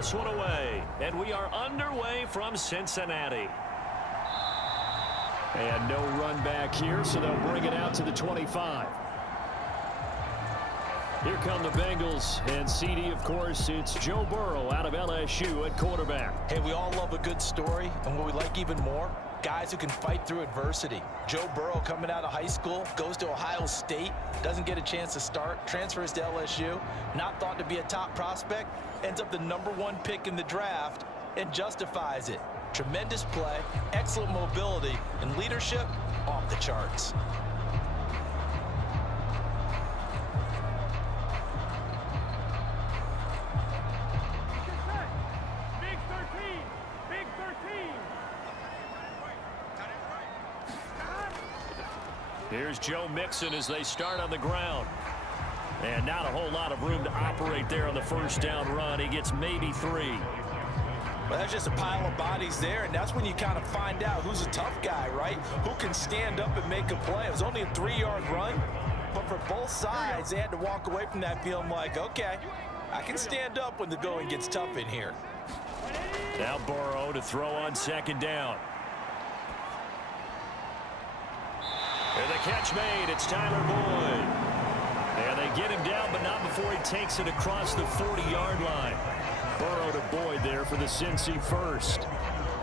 this one away. And we are underway from Cincinnati. And no run back here, so they'll bring it out to the 25. Here come the Bengals, and CD, of course, it's Joe Burrow out of LSU at quarterback. Hey, we all love a good story, and what we like even more, guys who can fight through adversity. Joe Burrow coming out of high school, goes to Ohio State, doesn't get a chance to start, transfers to LSU, not thought to be a top prospect, ends up the #1 pick in the draft, and justifies it. Tremendous play, excellent mobility, and leadership off the charts. Here's Joe Mixon as they start on the ground. And not a whole lot of room to operate there on the first down run. He gets maybe 3. Well, that's just a pile of bodies there, and that's when you kind of find out who's a tough guy, right? Who can stand up and make a play. It was only a 3-yard run, but for both sides, they had to walk away from that feeling like, okay, I can stand up when the going gets tough in here. Now Burrow to throw on second down. And the catch made. It's Tyler Boyd. And they get him down, but not before he takes it across the 40-yard line. Burrow to Boyd there for the Cincy first.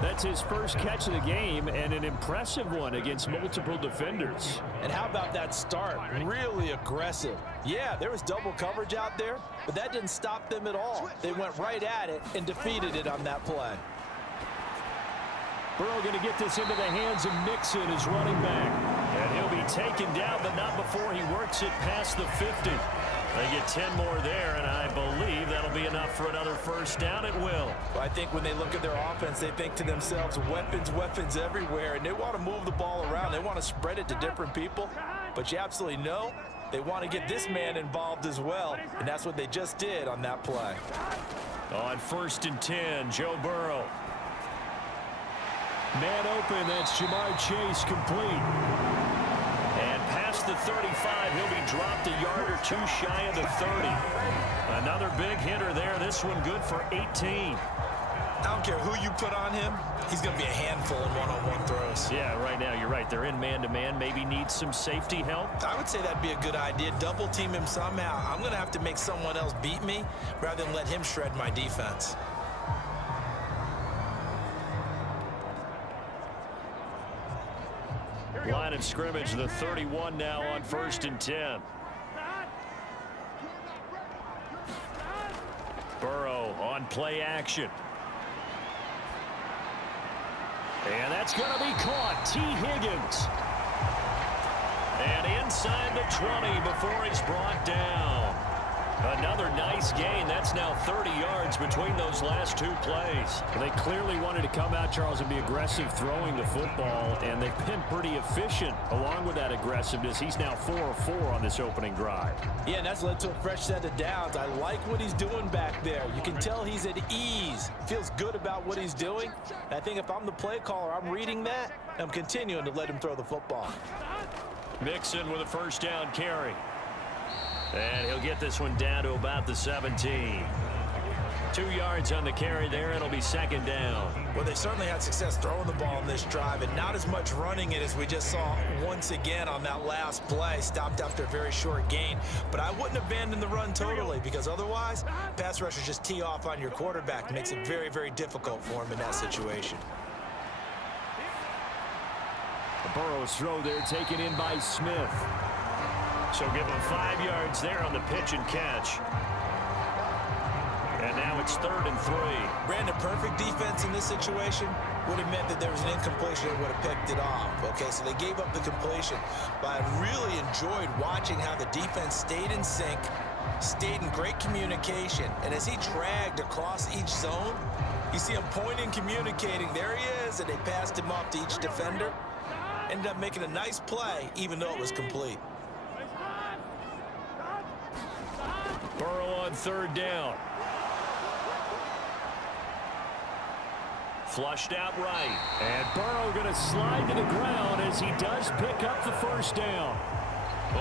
That's his first catch of the game, and an impressive one against multiple defenders. And how about that start? Really aggressive. Yeah, there was double coverage out there, but that didn't stop them at all. They went right at it and defeated it on that play. Burrow going to get this into the hands of Mixon as running back. And he'll be taken down, but not before he works it past the 50. They get 10 more there, and I believe that'll be enough for another first down. It will. Well, I think when they look at their offense, they think to themselves, weapons, weapons everywhere, and they want to move the ball around. They want to spread it to different people, but you absolutely know they want to get this man involved as well, and that's what they just did on that play. On 1st and 10, Joe Burrow. Man open, that's Jamar Chase complete. And past the 35, he'll be dropped a yard or 2 shy of the 30. Another big hitter there. This one good for 18. I don't care who you put on him. He's going to be a handful in one-on-one throws. Yeah, right now you're right. They're in man-to-man. Maybe needs some safety help. I would say that'd be a good idea. Double team him somehow. I'm going to have to make someone else beat me rather than let him shred my defense. Line of scrimmage, the 31 now on 1st and 10. Burrow on play action. And that's going to be caught. T. Higgins. And inside the 20 before he's brought down. Another nice gain. That's now 30 yards between those last 2 plays. They clearly wanted to come out, Charles, and be aggressive throwing the football, and they've been pretty efficient along with that aggressiveness. He's now 4 of 4 on this opening drive. Yeah, and that's led to a fresh set of downs. I like what he's doing back there. You can tell he's at ease. Feels good about what he's doing. And I think if I'm the play caller, I'm reading that, and I'm continuing to let him throw the football. Mixon with a first down carry. And he'll get this one down to about the 17. 2 yards on the carry there. It'll be second down. Well, they certainly had success throwing the ball in this drive, and not as much running it as we just saw once again on that last play. Stopped after a very short gain. But I wouldn't abandon the run totally, because otherwise, pass rushers just tee off on your quarterback. Makes it very, very difficult for him in that situation. Burrow's throw there taken in by Smith. So give him 5 yards there on the pitch and catch. And now it's 3rd and 3. Brandon, perfect defense in this situation would have meant that there was an incompletion and would have picked it off. Okay, so they gave up the completion. But I really enjoyed watching how the defense stayed in sync, stayed in great communication. And as he dragged across each zone, you see him pointing, communicating. There he is, and they passed him off to each defender. Ended up making a nice play, even though it was complete. Burrow on 3rd down. Flushed out right. And Burrow going to slide to the ground as he does pick up the first down.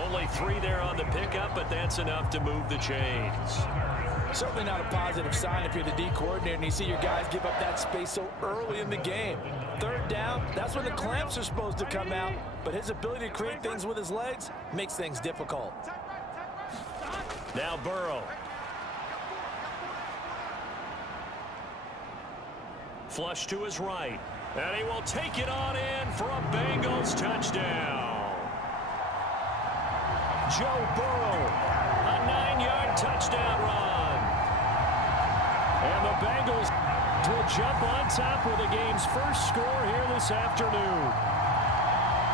Only 3 there on the pickup, but that's enough to move the chains. Certainly not a positive sign if you're the D coordinator and you see your guys give up that space so early in the game. Third down, that's when the clamps are supposed to come out, but his ability to create things with his legs makes things difficult. Now Burrow. Flush to his right. And he will take it on in for a Bengals touchdown. Joe Burrow, a 9-yard touchdown run. And the Bengals will jump on top with the game's first score here this afternoon.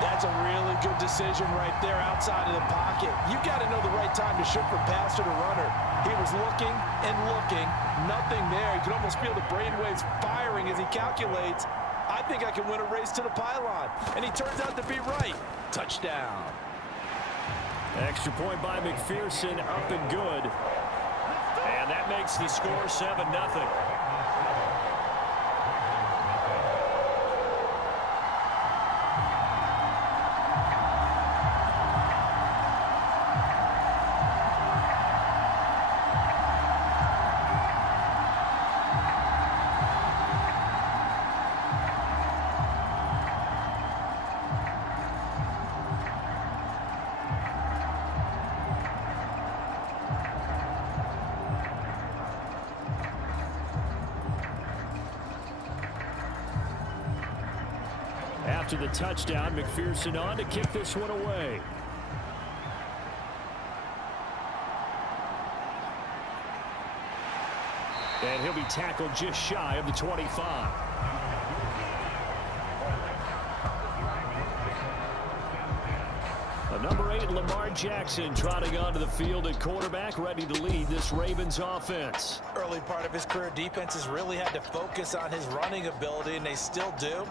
That's a really good decision right there outside of the pocket. You've got to know the right time to shift from passer to runner. He was looking and looking, nothing there. You can almost feel the brainwaves firing as he calculates, I think I can win a race to the pylon. And he turns out to be right. Touchdown. Extra point by McPherson, up and good. And that makes the score 7-0. After the touchdown, McPherson on to kick this one away. And he'll be tackled just shy of the 25. Number 8, Lamar Jackson, trotting onto the field at quarterback, ready to lead this Ravens offense. Early part of his career, defenses really had to focus on his running ability, and they still do.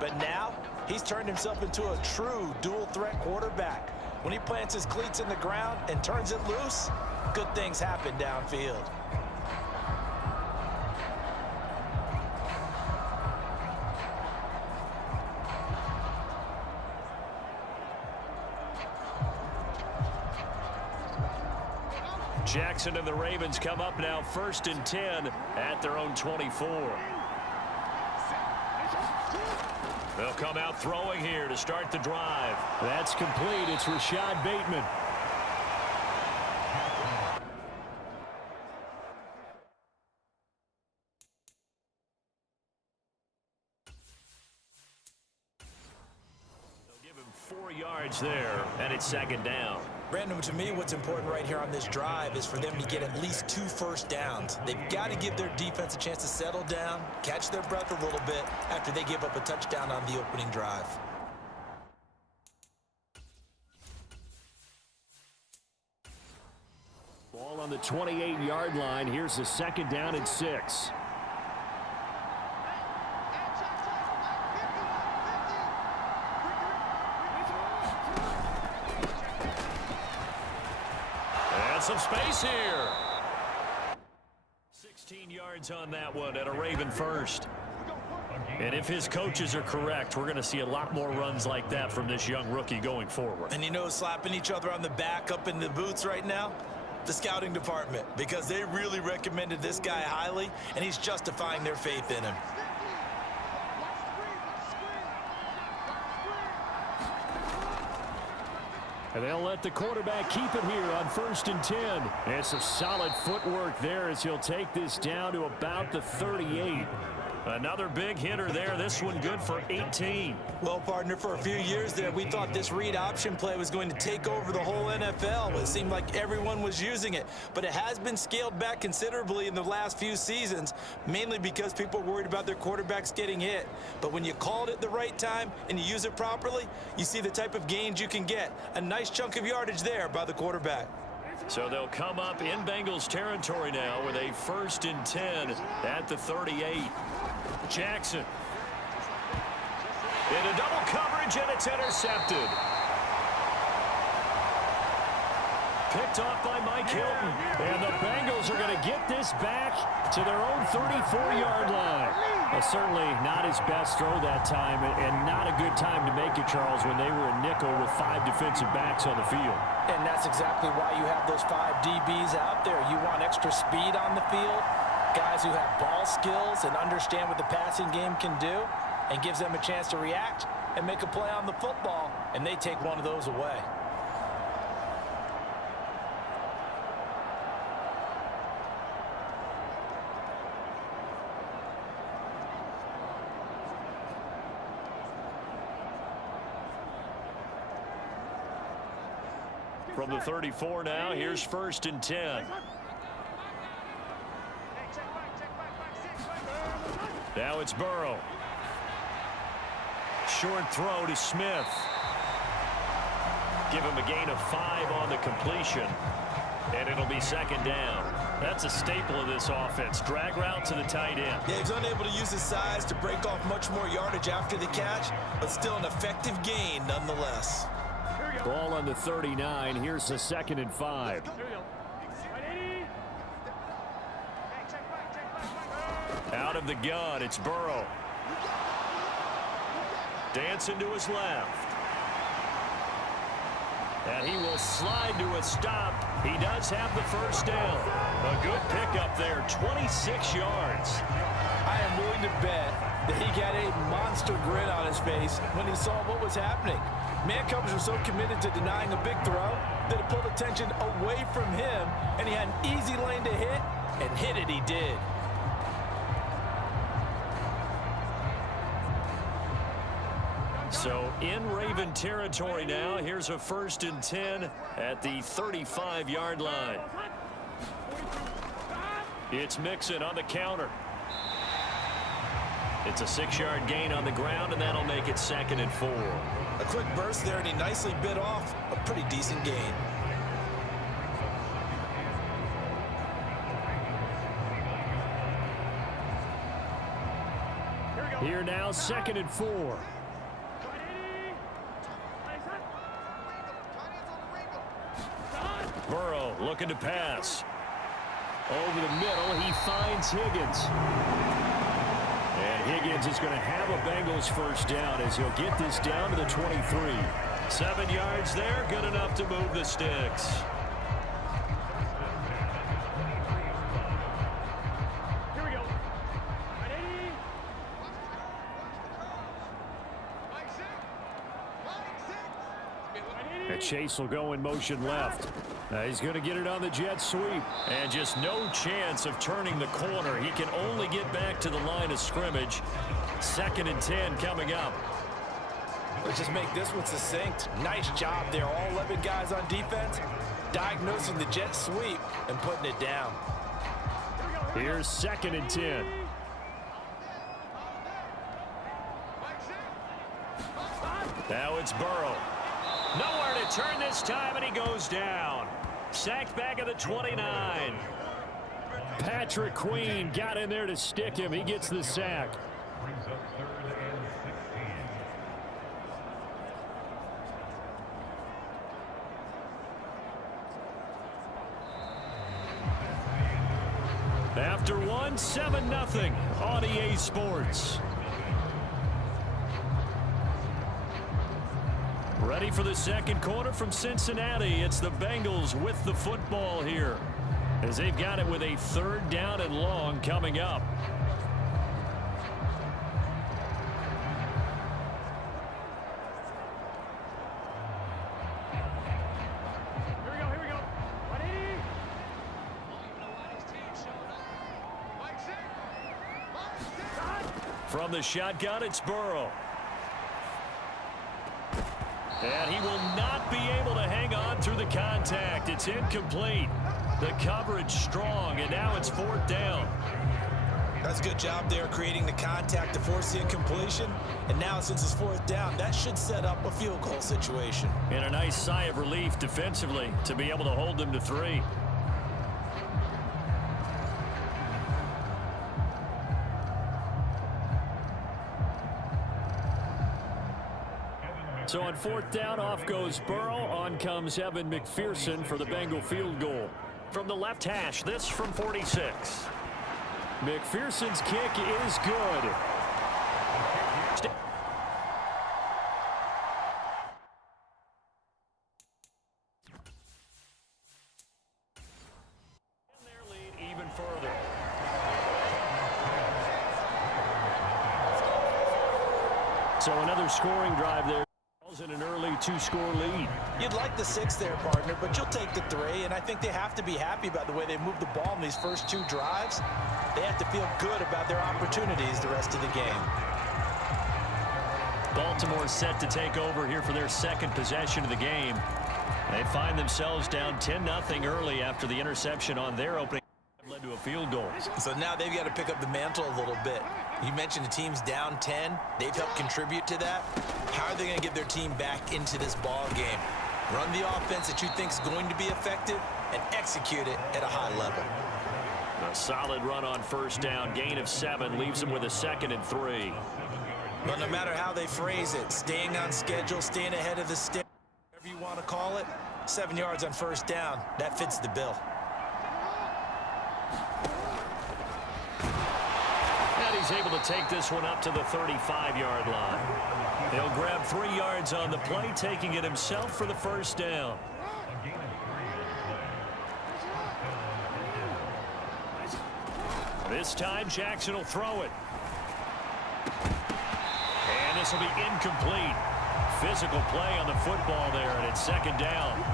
But now, he's turned himself into a true dual-threat quarterback. When he plants his cleats in the ground and turns it loose, good things happen downfield. Jackson and the Ravens come up now 1st and 10 at their own 24. They'll come out throwing here to start the drive. That's complete. It's Rashad Bateman. They'll give him 4 yards there, and it's 2nd down. Brandon, to me, what's important right here on this drive is for them to get at least 2 first downs. They've got to give their defense a chance to settle down, catch their breath a little bit after they give up a touchdown on the opening drive. Ball on the 28-yard line. Here's the 2nd down and 6. Some space here. 16 yards on that one and a Raven first. And if his coaches are correct, we're going to see a lot more runs like that from this young rookie going forward. And you know, slapping each other on the back up in the boots right now? The scouting department, because they really recommended this guy highly, and he's justifying their faith in him. And they'll let the quarterback keep it here on 1st and 10. And some solid footwork there as he'll take this down to about the 38. Another big hitter there. This one good for 18. Well, partner, for a few years there, we thought this read option play was going to take over the whole NFL. It seemed like everyone was using it. But it has been scaled back considerably in the last few seasons, mainly because people are worried about their quarterbacks getting hit. But when you call it at the right time and you use it properly, you see the type of gains you can get. A nice chunk of yardage there by the quarterback. So they'll come up in Bengals territory now with a 1st and 10 at the 38. Jackson into double coverage, and it's intercepted. Picked off by Mike Hilton. And the Bengals are going to get this back to their own 34-yard line. Well, certainly not his best throw that time, and not a good time to make it, Charles, when they were a nickel with 5 defensive backs on the field. And that's exactly why you have those 5 DBs out there. You want extra speed on the field, guys who have ball skills and understand what the passing game can do, and gives them a chance to react and make a play on the football, and they take one of those away. From the 34 now, here's 1st and 10. Now it's Burrow. Short throw to Smith. Give him a gain of 5 on the completion. And it'll be 2nd down. That's a staple of this offense. Drag route to the tight end. Yeah, he's unable to use his size to break off much more yardage after the catch, but still an effective gain nonetheless. Ball on the 39. Here's the 2nd and 5. Out of the gun, it's Burrow. Dancing to his left. And he will slide to a stop. He does have the 1st down. A good pickup there, 26 yards. I am willing to bet that he got a monster grin on his face when he saw what was happening. Man coverage was so committed to denying a big throw that it pulled attention away from him, and he had an easy lane to hit, and hit it he did. So in Raven territory now, here's a 1st and 10 at the 35-yard line. It's Mixon on the counter. It's a 6-yard gain on the ground, and that'll make it 2nd and 4. A quick burst there, and he nicely bit off a pretty decent gain. Here now, 2nd and 4. Burrow looking to pass. Over the middle, he finds Higgins. And Higgins is going to have a Bengals 1st down as he'll get this down to the 23. 7 yards there, good enough to move the sticks. Here we go. And Chase will go in motion left. He's going to get it on the jet sweep. And just no chance of turning the corner. He can only get back to the line of scrimmage. 2nd and 10 coming up. Let's just make this one succinct. Nice job there. All 11 guys on defense diagnosing the jet sweep and putting it down. Here's 2nd and 10. Now it's Burrow. Nowhere to turn this time, and he goes down. Sacked back at the 29. Patrick Queen got in there to stick him. He gets the sack. After one, 7-0 on EA Sports. Ready for the 2nd quarter from Cincinnati. It's the Bengals with the football here as they've got it with a 3rd down and long coming up. Here we go. 180. From the shotgun, it's Burrow. And he will not be able to hang on through the contact. It's incomplete. The coverage strong, and now it's 4th down. That's a good job there creating the contact to force the incompletion. And now since it's 4th down, that should set up a field goal situation. And a nice sigh of relief defensively to be able to hold them to 3. So on 4th down, off goes Burrow. On comes Evan McPherson for the Bengal field goal. From the left hash, this from 46. McPherson's kick is good. Their lead even further. So another scoring drive there. In an early 2-score lead. You'd like the 6 there, partner, but you'll take the 3, and I think they have to be happy about the way they moved the ball in these first 2 drives. They have to feel good about their opportunities the rest of the game. Baltimore set to take over here for their second possession of the game. They find themselves down 10-0 early after the interception on their opening led to a field goal. So now they've got to pick up the mantle a little bit. You mentioned the team's down 10. They've helped contribute to that. How are they going to get their team back into this ball game? Run the offense that you think is going to be effective and execute it at a high level. A solid run on first down. Gain of 7 leaves them with a 2nd and 3. But no matter how they phrase it, staying on schedule, staying ahead of the stick, whatever you want to call it, 7 yards on first down, that fits the bill. He's able to take this one up to the 35-yard line. He'll grab 3 yards on the play, taking it himself for the first down. This time, Jackson will throw it. And this will be incomplete. Physical play on the football there, and it's 2nd down.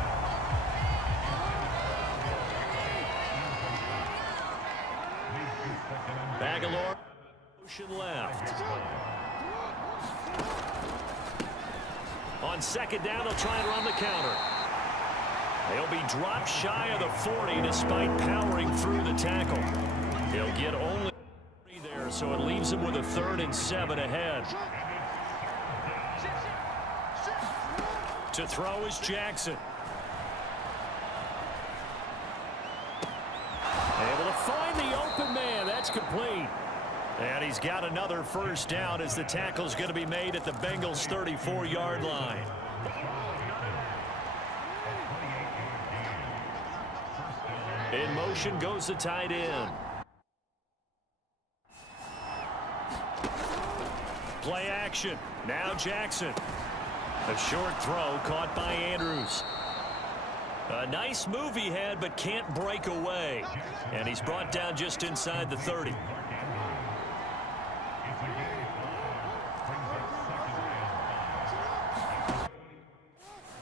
Bagalore. Left. On 2nd down, they'll try and run the counter. They'll be dropped shy of the 40 despite powering through the tackle. He'll get only 3 there, so it leaves him with a 3rd and 7 ahead. To throw is Jackson. Able to find the open man. That's complete. And he's got another first down as the tackle's going to be made at the Bengals' 34-yard line. In motion goes the tight end. Play action. Now Jackson. A short throw caught by Andrews. A nice move he had, but can't break away. And he's brought down just inside the 30.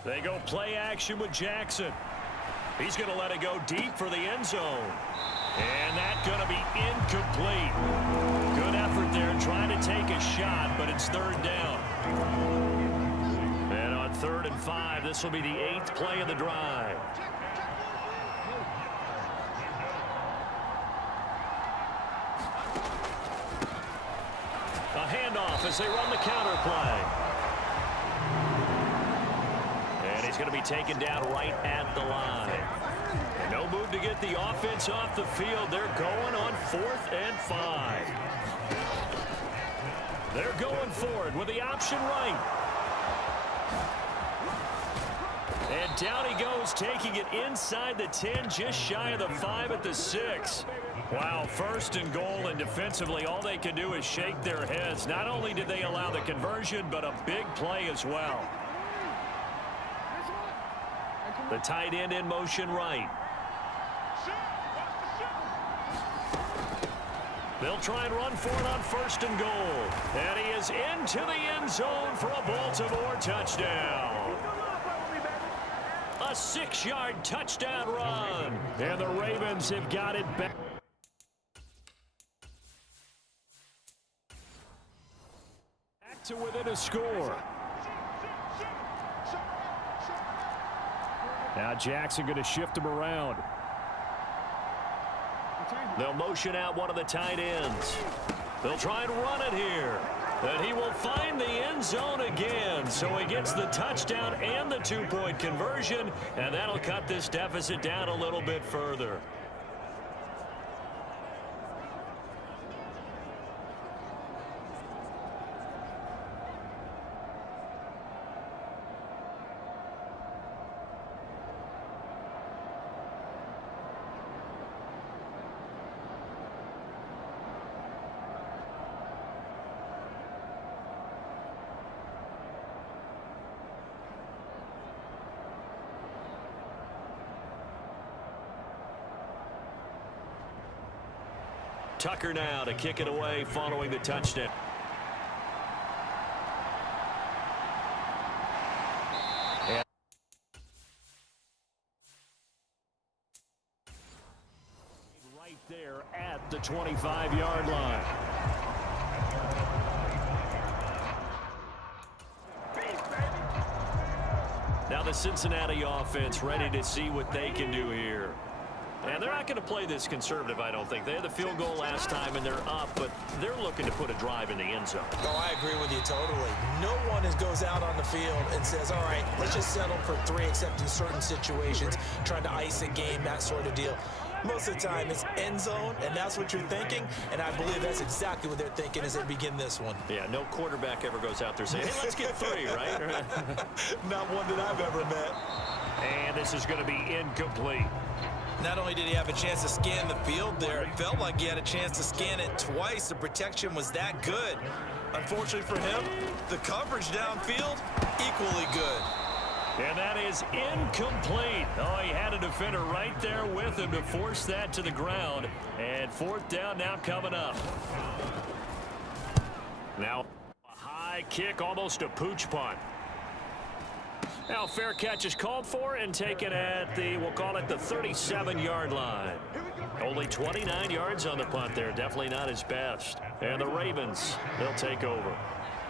They go play action with Jackson. He's going to let it go deep for the end zone. And that's going to be incomplete. Good effort there trying to take a shot, but it's 3rd down. And on 3rd and 5, this will be the 8th play of the drive. A handoff as they run the counter play. And he's going to be taken down right at the line. And no move to get the offense off the field. They're going on 4th and 5. They're going forward with the option right. And down he goes, taking it inside the 10, just shy of the 5 at the 6. Wow, 1st and goal, and defensively all they can do is shake their heads. Not only did they allow the conversion, but a big play as well. The tight end in motion right. They'll try and run for it on 1st and goal. And he is into the end zone for a Baltimore touchdown. A 6-yard touchdown run. And the Ravens have got it back. Back to within a score. Now Jackson going to shift him around. They'll motion out one of the tight ends. They'll try and run it here. And he will find the end zone again. So he gets the touchdown and the 2-point conversion. And that'll cut this deficit down a little bit further. Tucker now to kick it away following the touchdown. Right there at the 25-yard line. Now the Cincinnati offense ready to see what they can do here. And they're not going to play this conservative, I don't think. They had the field goal last time, and they're up, but they're looking to put a drive in the end zone. Oh, I agree with you totally. No one goes out on the field and says, all right, let's just settle for 3, except in certain situations, trying to ice a game, that sort of deal. Most of the time, it's end zone, and that's what you're thinking, and I believe that's exactly what they're thinking as they begin this one. Yeah, no quarterback ever goes out there saying, hey, let's get 3, right? Not one that I've ever met. And this is going to be incomplete. Not only did he have a chance to scan the field there, it felt like he had a chance to scan it twice. The protection was that good. Unfortunately for him, the coverage downfield, equally good. And that is incomplete. Oh, he had a defender right there with him to force that to the ground. And 4th down now coming up. Now a high kick, almost a pooch punt. Now fair catch is called for and taken at the, we'll call it the 37-yard line. Only 29 yards on the punt there. Definitely not his best. And the Ravens, they'll take over.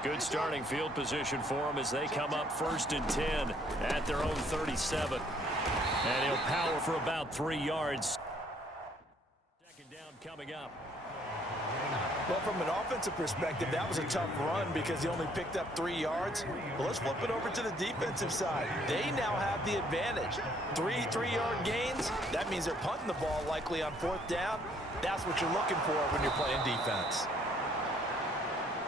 Good starting field position for them as they come up 1st and 10 at their own 37. And he'll power for about 3 yards. 2nd down coming up. Well, from an offensive perspective, that was a tough run because he only picked up 3 yards. But let's flip it over to the defensive side. They now have the advantage. 3 3-yard gains. That means they're punting the ball likely on 4th down. That's what you're looking for when you're playing defense.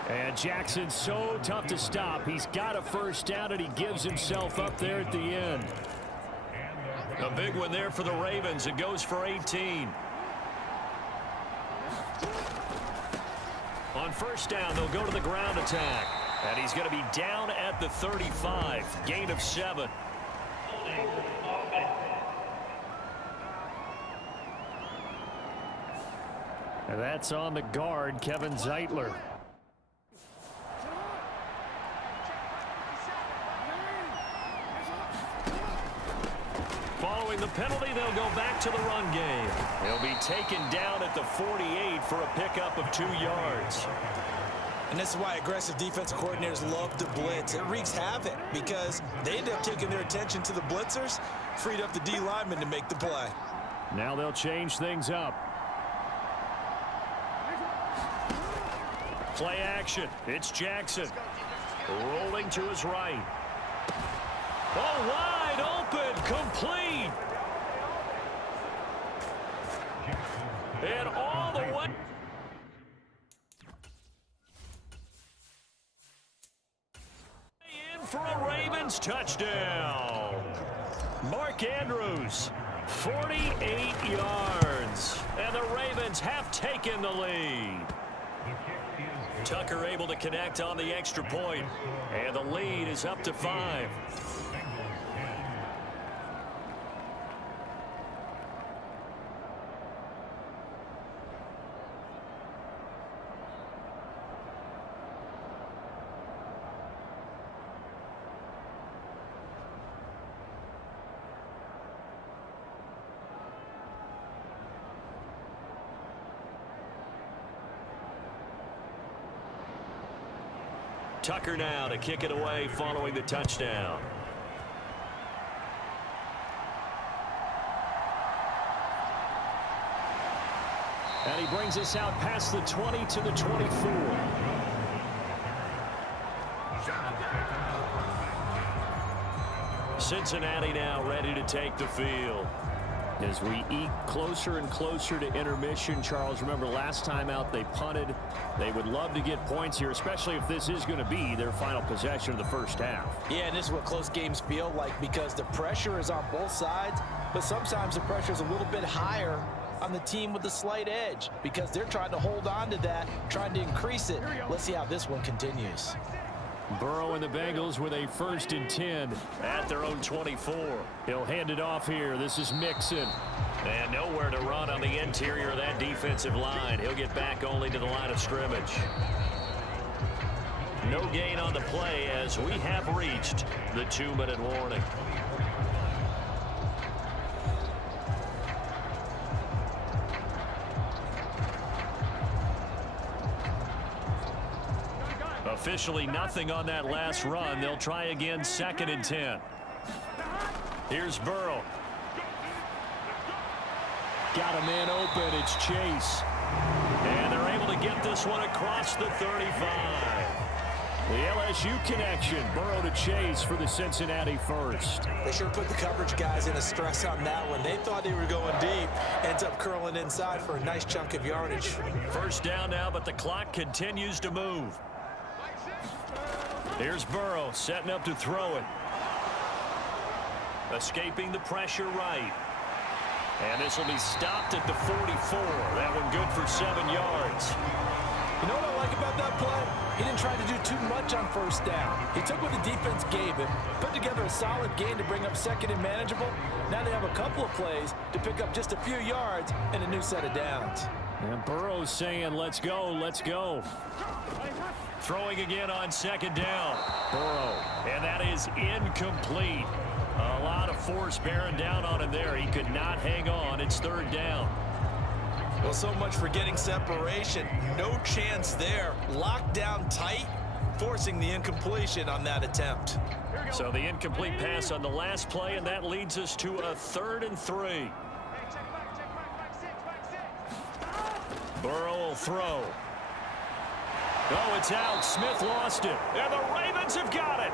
And Jackson's so tough to stop. He's got a 1st down, and he gives himself up there at the end. A big one there for the Ravens. It goes for 18. On 1st down, they'll go to the ground attack. And he's going to be down at the 35. Gain of 7. And that's on the guard, Kevin Zeitler. Following the penalty, they'll go back to the run game. He'll be taken down at the 48 for a pickup of 2 yards. And this is why aggressive defensive coordinators love to blitz. It wreaks havoc because they end up taking their attention to the blitzers, freed up the D lineman to make the play. Now they'll change things up. Play action. It's Jackson. Rolling to his right. Oh, wide open, complete. And all the way. In for a Ravens touchdown. Mark Andrews, 48 yards. And the Ravens have taken the lead. Tucker able to connect on the extra point. And the lead is up to 5. Tucker now to kick it away following the touchdown. And he brings us out past the 20 to the 24. Cincinnati now ready to take the field. As we eke closer and closer to intermission, Charles, remember last time out they punted. They would love to get points here, especially if this is going to be their final possession of the first half. Yeah, and this is what close games feel like because the pressure is on both sides, but sometimes the pressure is a little bit higher on the team with the slight edge because they're trying to hold on to that, trying to increase it. Let's see how this one continues. Burrow and the Bengals with a 1st and 10 at their own 24. He'll hand it off here. This is Mixon. And nowhere to run on the interior of that defensive line. He'll get back only to the line of scrimmage. No gain on the play as we have reached the 2-minute warning. Officially nothing on that last run. They'll try again 2nd and 10. Here's Burrow. Got a man open. It's Chase. And they're able to get this one across the 35. The LSU connection. Burrow to Chase for the Cincinnati first. They sure put the coverage guys in a stress on that one. They thought they were going deep. Ends up curling inside for a nice chunk of yardage. First down now, but the clock continues to move. Here's Burrow setting up to throw it. Escaping the pressure right. And this will be stopped at the 44. That one good for 7 yards. You know what I like about that play? He didn't try to do too much on first down. He took what the defense gave him, put together a solid gain to bring up 2nd and manageable. Now they have a couple of plays to pick up just a few yards and a new set of downs. And Burrow's saying, let's go, let's go. Throwing again on 2nd down. Burrow. And that is incomplete. A lot of force bearing down on him there. He could not hang on. It's 3rd down. Well, so much for getting separation. No chance there. Locked down tight, forcing the incompletion on that attempt. So the incomplete pass on the last play, and that leads us to a 3rd and 3. Burrow will throw. Oh, it's out. Smith lost it. And the Ravens have got it.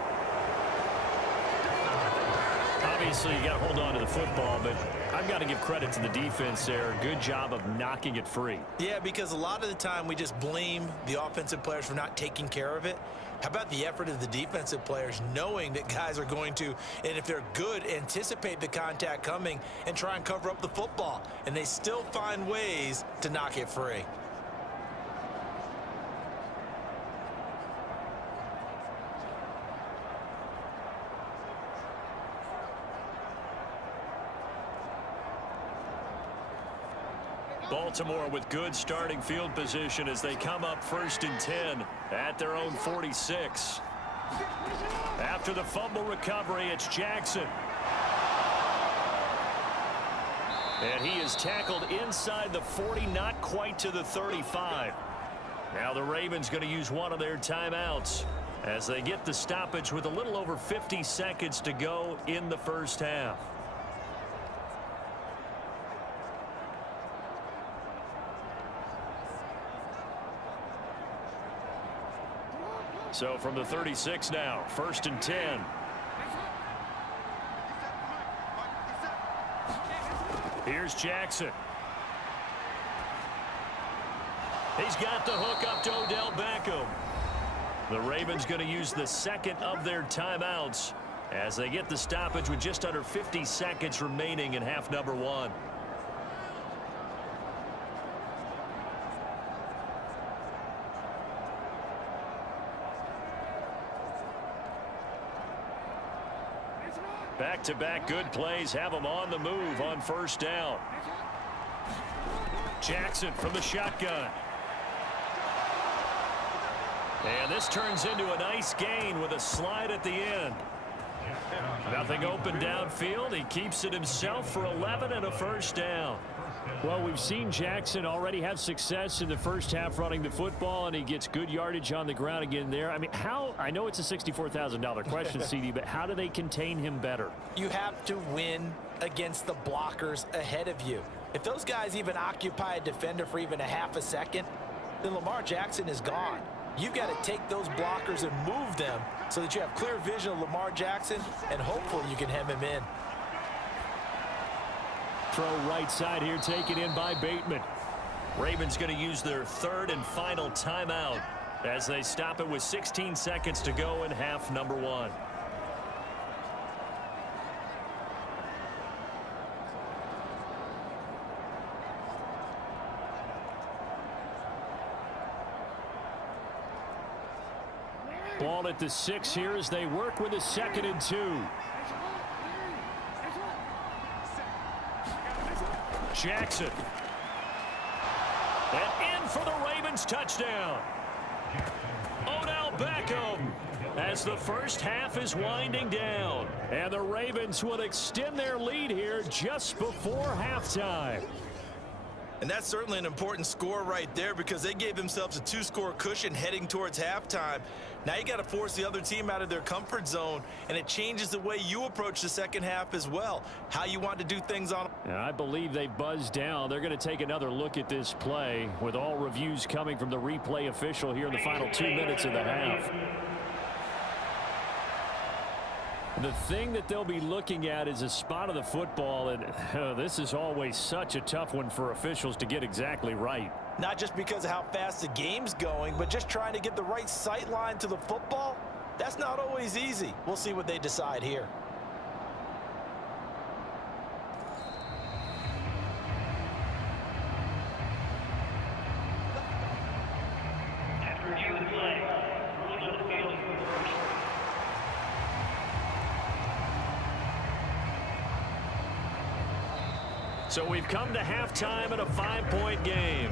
Obviously, you got to hold on to the football, but I've got to give credit to the defense there. Good job of knocking it free. Yeah, because a lot of the time we just blame the offensive players for not taking care of it. How about the effort of the defensive players knowing that guys are going to, and if they're good, anticipate the contact coming and try and cover up the football. And they still find ways to knock it free. Baltimore with good starting field position as they come up 1st and 10 at their own 46. After the fumble recovery, it's Jackson. And he is tackled inside the 40, not quite to the 35. Now the Ravens going to use one of their timeouts as they get the stoppage with a little over 50 seconds to go in the first half. So from the 36 now, 1st and 10. Here's Jackson. He's got the hook up to Odell Beckham. The Ravens going to use the 2nd of their timeouts as they get the stoppage with just under 50 seconds remaining in half number 1. Back-to-back good plays have them on the move on 1st down. Jackson from the shotgun. And this turns into a nice gain with a slide at the end. Nothing open downfield. He keeps it himself for 11 and a 1st down. Well, we've seen Jackson already have success in the first half running the football, and he gets good yardage on the ground again there. I mean, I know it's a $64,000 question, CD, but how do they contain him better? You have to win against the blockers ahead of you. If those guys even occupy a defender for even a half a second, then Lamar Jackson is gone. You've got to take those blockers and move them so that you have clear vision of Lamar Jackson, and hopefully you can hem him in. Throw right side here, taken in by Bateman. Ravens going to use their 3rd and final timeout as they stop it with 16 seconds to go in half number 1. Ball at the 6 here as they work with a 2nd and 2. Jackson. And in for the Ravens touchdown. Odell Beckham as the first half is winding down. And the Ravens will extend their lead here just before halftime. And that's certainly an important score right there because they gave themselves a 2-score cushion heading towards halftime. Now you got to force the other team out of their comfort zone, and it changes the way you approach the second half as well, how you want to do things on. I believe they buzzed down. They're going to take another look at this play with all reviews coming from the replay official here in the final 2 minutes of the half. The thing that they'll be looking at is a spot of the football, and this is always such a tough one for officials to get exactly right. Not just because of how fast the game's going, but just trying to get the right sight line to the football. That's not always easy. We'll see what they decide here. So we've come to halftime in a 5-point game.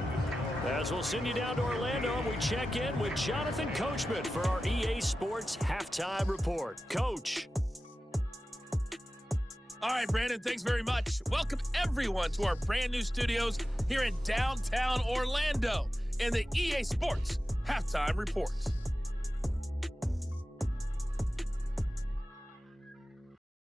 As we'll send you down to Orlando, and we check in with Jonathan Coachman for our EA Sports Halftime Report. Coach. All right, Brandon, thanks very much. Welcome, everyone, to our brand new studios here in downtown Orlando in the EA Sports Halftime Report.